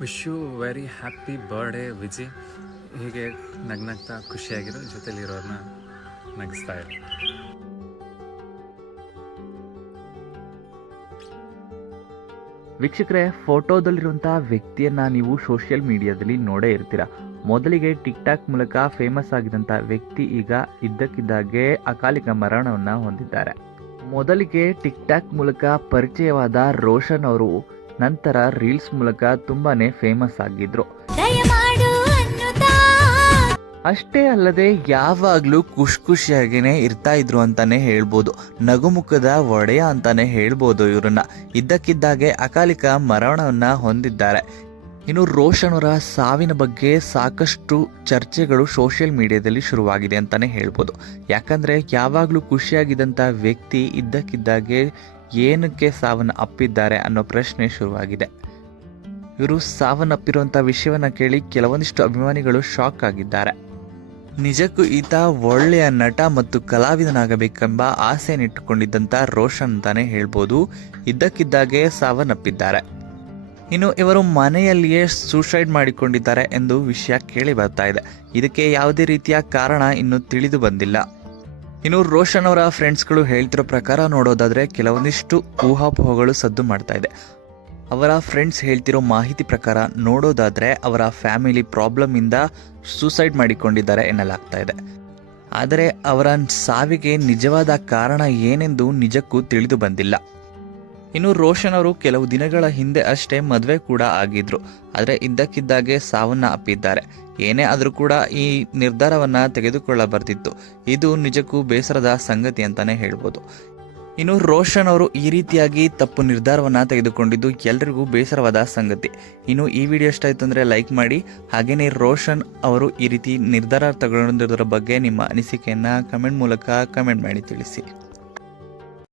Wish you very happy birthday Viji. ಹೀಗೆ ನಗ್ನಗ್ತಾ ಖುಷಿಯಾಗಿರೋ, ಜೊತೆಲಿರೋರನ್ನ ನಗಿಸ್ತಾ ಇರು. ವೀಕ್ಷಕರೇ, ಫೋಟೋದಲ್ಲಿರುವಂತಹ ವ್ಯಕ್ತಿಯನ್ನ ನೀವು ಸೋಷಿಯಲ್ ಮೀಡಿಯಾದಲ್ಲಿ ನೋಡೇ ಇರ್ತೀರ. ಮೊದಲಿಗೆ ಟಿಕ್ ಟಾಕ್ ಮೂಲಕ ಫೇಮಸ್ ಆಗಿದಂಥ ವ್ಯಕ್ತಿ ಈಗ ಇದ್ದಕ್ಕಿದ್ದಾಗೆ ಅಕಾಲಿಕ ಮರಣವನ್ನ ಹೊಂದಿದ್ದಾರೆ. ಮೊದಲಿಗೆ ಟಿಕ್ ಟಾಕ್ ಮೂಲಕ ಪರಿಚಯವಾದ ರೋಷನ್ ಅವರು ನಂತರ ರೀಲ್ಸ್ ಮೂಲಕ ತುಂಬಾನೇ ಫೇಮಸ್ ಆಗಿದ್ರು. ಅಷ್ಟೇ ಅಲ್ಲದೆ ಯಾವಾಗ್ಲೂ ಖುಷಿಯಾಗಿನೇ ಇರ್ತಾ ಇದ್ರು ಅಂತಾನೆ ಹೇಳ್ಬೋದು. ನಗುಮುಖದ ಒಡೆಯ ಅಂತಾನೆ ಹೇಳ್ಬೋದು ಇವರನ್ನ. ಇದ್ದಕ್ಕಿದ್ದಾಗೆ ಅಕಾಲಿಕ ಮರಣವನ್ನ ಹೊಂದಿದ್ದಾರೆ. ಇನ್ನು ರೋಷನ್ ಅವರ ಸಾವಿನ ಬಗ್ಗೆ ಸಾಕಷ್ಟು ಚರ್ಚೆಗಳು ಸೋಷಿಯಲ್ ಮೀಡಿಯಾದಲ್ಲಿ ಶುರುವಾಗಿದೆ ಅಂತಾನೆ ಹೇಳ್ಬೋದು. ಯಾಕಂದ್ರೆ ಯಾವಾಗ್ಲೂ ಖುಷಿಯಾಗಿದ್ದಂಥ ವ್ಯಕ್ತಿ ಇದ್ದಕ್ಕಿದ್ದಾಗೆ ಏನಕ್ಕೆ ಸಾವನ್ನ ಅಪ್ಪಿದ್ದಾರೆ ಅನ್ನೋ ಪ್ರಶ್ನೆ ಶುರುವಾಗಿದೆ. ಇವರು ಸಾವನ್ನಪ್ಪಿರುವಂಥ ವಿಷಯವನ್ನ ಕೇಳಿ ಕೆಲವೊಂದಿಷ್ಟು ಅಭಿಮಾನಿಗಳು ಶಾಕ್ ಆಗಿದ್ದಾರೆ. ನಿಜಕ್ಕೂ ಈತ ಒಳ್ಳೆಯ ನಟ ಮತ್ತು ಕಲಾವಿದನಾಗಬೇಕೆಂಬ ಆಸೆಯನ್ನಿಟ್ಟುಕೊಂಡಿದ್ದಂಥ ರೋಷನ್ ಅಂತಾನೆ ಹೇಳ್ಬೋದು. ಇದ್ದಕ್ಕಿದ್ದಾಗೆ ಸಾವನ್ನಪ್ಪಿದ್ದಾರೆ. ಇನ್ನು ಇವರು ಮನೆಯಲ್ಲಿಯೇ ಸೂಸೈಡ್ ಮಾಡಿಕೊಂಡಿದ್ದಾರೆ ಎಂದು ವಿಷಯ ಕೇಳಿ ಬರ್ತಾ ಇದೆ. ಇದಕ್ಕೆ ಯಾವುದೇ ರೀತಿಯ ಕಾರಣ ಇನ್ನೂ ತಿಳಿದು ಬಂದಿಲ್ಲ. ಇನ್ನು ರೋಷನ್ ಅವರ ಫ್ರೆಂಡ್ಸ್ಗಳು ಹೇಳ್ತಿರೋ ಪ್ರಕಾರ ನೋಡೋದಾದ್ರೆ ಕೆಲವೊಂದಿಷ್ಟು ಊಹಾಪೋಹಗಳು ಸದ್ದು ಮಾಡ್ತಾ ಇದೆ. ಅವರ ಫ್ರೆಂಡ್ಸ್ ಹೇಳ್ತಿರೋ ಮಾಹಿತಿ ಪ್ರಕಾರ ನೋಡೋದಾದ್ರೆ ಅವರ ಫ್ಯಾಮಿಲಿ ಪ್ರಾಬ್ಲಮ್ ಇಂದ ಸೂಸೈಡ್ ಮಾಡಿಕೊಂಡಿದ್ದಾರೆ ಎನ್ನಲಾಗ್ತಾ ಇದೆ. ಆದರೆ ಅವರ ಸಾವಿಗೆ ನಿಜವಾದ ಕಾರಣ ಏನೆಂದು ನಿಜಕ್ಕೂ ತಿಳಿದು ಬಂದಿಲ್ಲ. ಇನ್ನು ರೋಷನ್ ಅವರು ಕೆಲವು ದಿನಗಳ ಹಿಂದೆ ಅಷ್ಟೇ ಮದುವೆ ಕೂಡ ಆಗಿದ್ರು. ಆದರೆ ಇದ್ದಕ್ಕಿದ್ದಾಗೆ ಸಾವನ್ನ ಅಪ್ಪಿದ್ದಾರೆ. ಏನೇ ಆದರೂ ಕೂಡ ಈ ನಿರ್ಧಾರವನ್ನ ತೆಗೆದುಕೊಳ್ಳಬಾರ್ದಿತ್ತು. ಇದು ನಿಜಕ್ಕೂ ಬೇಸರದ ಸಂಗತಿ ಅಂತಾನೆ ಹೇಳ್ಬೋದು. ಇನ್ನು ರೋಷನ್ ಅವರು ಈ ರೀತಿಯಾಗಿ ತಪ್ಪು ನಿರ್ಧಾರವನ್ನ ತೆಗೆದುಕೊಂಡಿದ್ದು ಎಲ್ರಿಗೂ ಬೇಸರವಾದ ಸಂಗತಿ. ಇನ್ನು ಈ ವಿಡಿಯೋ ಇಷ್ಟ ಆಯ್ತು ಅಂದ್ರೆ ಲೈಕ್ ಮಾಡಿ. ಹಾಗೇನೆ ರೋಷನ್ ಅವರು ಈ ರೀತಿ ನಿರ್ಧಾರ ತಗೊಂಡಿರೋದ್ರ ಬಗ್ಗೆ ನಿಮ್ಮ ಅನಿಸಿಕೆಯನ್ನ ಕಮೆಂಟ್ ಮೂಲಕ ಕಮೆಂಟ್ ಮಾಡಿ ತಿಳಿಸಿ.